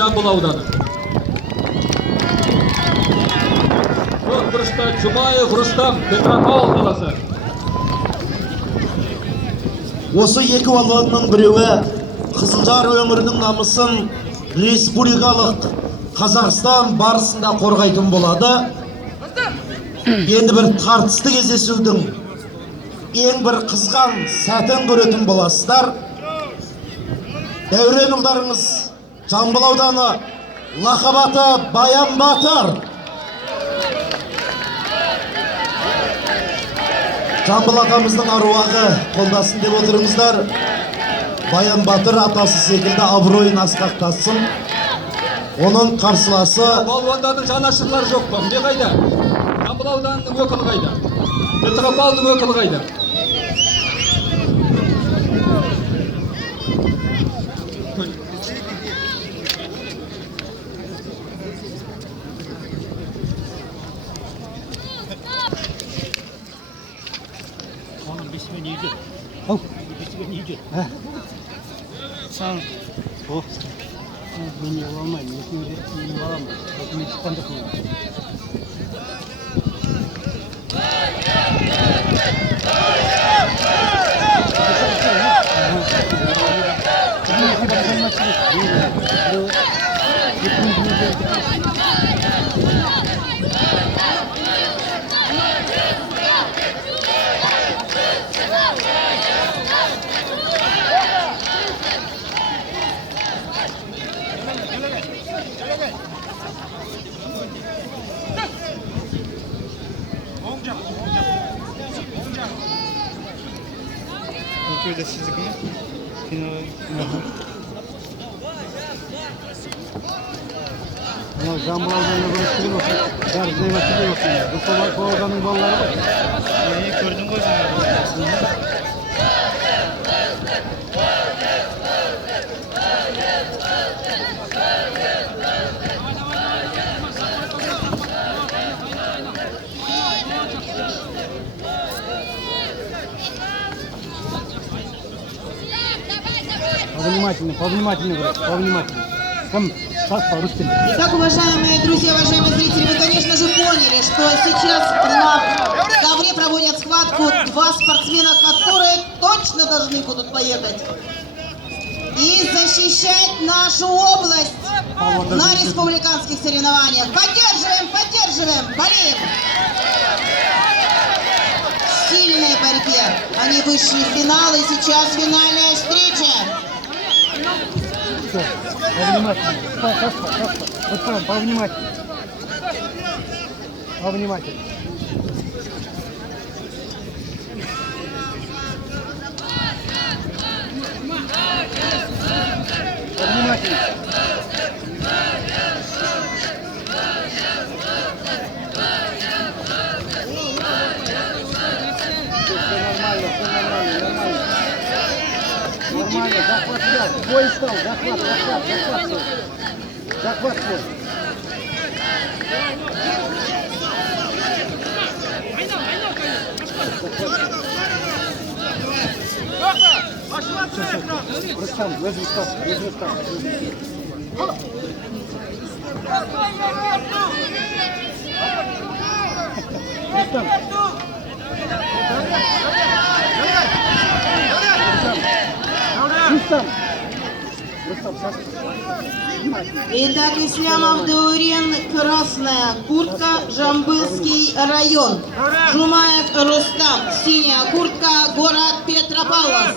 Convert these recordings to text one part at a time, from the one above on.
Жамбыл ауданы. Бұрышта Жұмаев Рустам, Петропавл қаласы. Осы екі балуанның біреуі Қызылжар өңірінің намысын республикалық Қазақстан барысында қорғайтын болады. Енді бір тартысты кездесудің ең бір қызған сәтін көретін боласыздар. Дәурен ұлдарыңыз Жамбыл ауданы, лақабаты Баян Батыр. Жамбыл ағамыздың аруағы қолдасын деп отырыңыздар. Баян Батыр атасы секілді абыройын асқақтасын. Оның қарсыласы... Балуандардың жанашырлары жоқ па? Не қайда? Жамбыл ауданының өкілі қайда? Петропавлдың өкілі қайда? Onun besime neydi? Besime neydi? Sen o beni alamayın. Beni alamayın. Beni çıkandık mı? Köyde sizlik mi? Jambul audanına görüştürün olsun. Derzine vakti olsun. Bu audanın balları var. İyi gördün mü sen? Повнимательнее, повнимательнее. Там шаг по-русски. Итак, уважаемые друзья, уважаемые зрители, вы, конечно же, поняли, что сейчас на ковре проводят схватку два спортсмена, которые точно должны будут поехать и защищать нашу область на республиканских соревнованиях. Поддерживаем, поддерживаем, болеем! В сильной борьбе они вышли в финал, и сейчас финальная встреча. Повнимательнее. Вот там, повнимательнее. Повнимательнее. Повнимательнее. Нормально, захват взял. Бой стал, захват свой. Захват свой. Рустам, возьми стоп. Рустам. Итак, Ислямов Даурен, красная куртка, Жамбылский район. Жумаев Рустам, синяя куртка, город Петропавловск.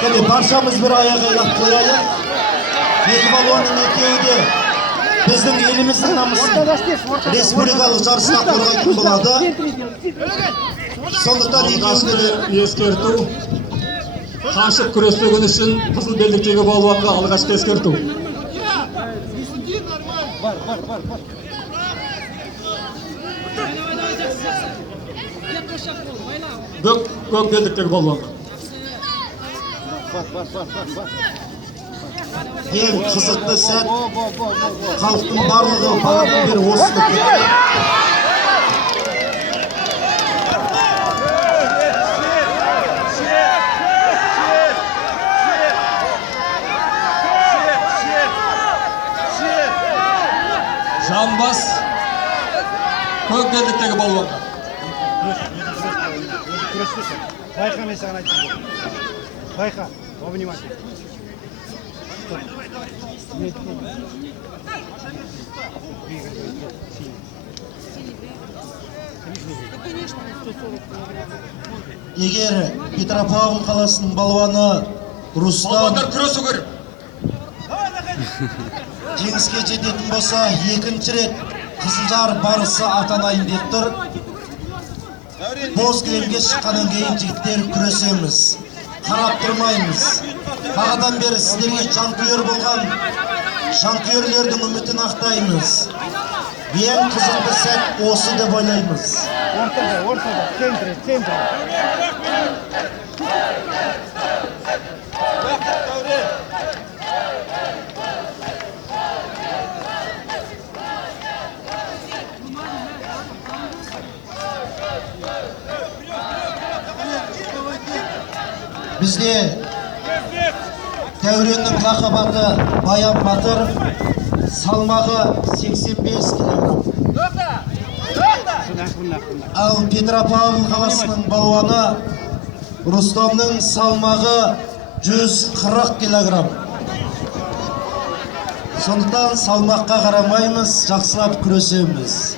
Tabii barşamız bir ayağa kalktılar. Yedi balonun ekmeği de біздің еліміздің намысын республикалық жарыста қорғайтын болады. Сондықтан екеуіне ескерту. Қашып күрестеген үшін қызыл белдіктегі балуанға алғашқы ескерту. Көк белдіктегі балуанға. ең қызықты сәт, халықтың барлығы бағадан бері осыны күтті. Жамбас көк белдіктегі балуанға. Байқа, мен саған айтып жүрмін. Байқа, внимательно. Егер Петропавл қаласының балуаны Рустам Балуандар күресу керек. жеңіске жететін болса, екінші рет Қызылжар барысы атанайын деп тұр. Боз кілемге шыққаннан кейін жігіттер күресеміз. Қарап тұрмаймыз. Бағадан бері сіздерге жанкүйер болған жанкүйерлердің үмітін ақтаймыз. Ең қызықты сәт осы деп ойлаймыз. Ортада, центре. Бізде Дәуреннің лақабаты Баян Батыр, салмағы 85 килограмм. Ал Петропавл қаласының балуаны Рустамның салмағы 140 килограмм. Сондықтан салмаққа қарамаймыз, жақсылап күресеміз.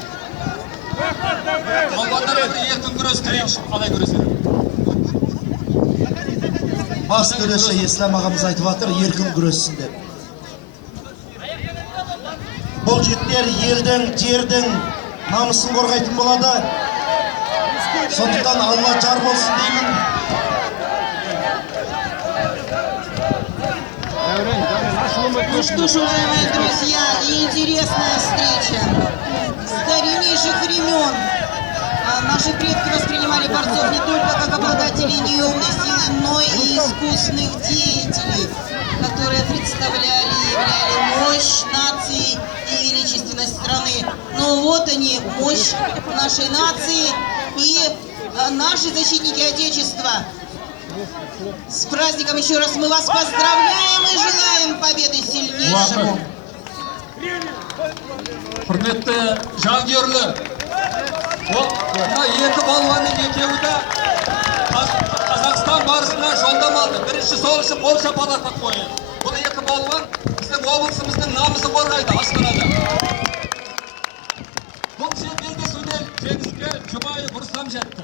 Балуандар еркін күрес керекші, қалай күреседі? Бас төреші Ислам ағамыз айтып жатыр, еркін күрессін деп. Бұл жігіттер елдің, жердің намысын қорғайтын болады. Сондықтан Алла жар болсын деймін. Ну что ж, уважаемые друзья, интересная встреча. С древнейших времен наши предки воспринимали борцов не только как обладателей неемной силы, но и искусных деятелей, которые представляли и являли мощь нации и величественность страны. Но вот они, мощь нашей нации и наши защитники Отечества. С праздником еще раз мы вас поздравляем и желаем победы сильнейшему. Құрметті жанкүйерлер, мына екі балуанның екеуі де Қазақстан барысына жолдама алды. Бірінші сол үшін қол шапалаққа қойды. Бұл екі балуан біздің облысымыздың намысын қорғайды Астанада. Бұл белдесуде жеңіске жұбайы Рустам жетті.